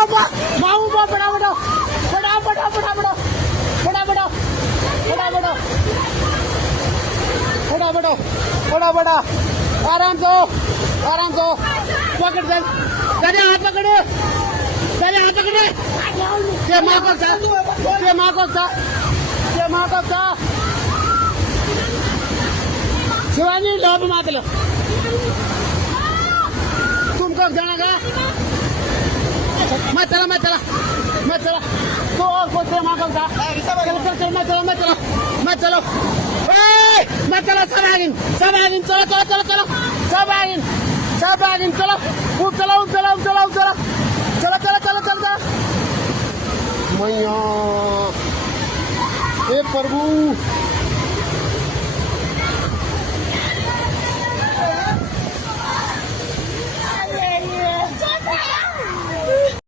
माऊ बड़ा बड़ा बड़ा बड़ा बड़ा बड़ा बड़ा बड़ा बड़ा बड़ा बड़ा बड़ा बड़ा बड़ा बड़ा आराम से पकड़ दे तेरे हाथ पकड़े ये माँ को सा शिवानी लोभ मातलो तुमको जाना का मत चला तो और कुछ माँ को सा मत चलो सब आगिन चलो मैया हे प्रभु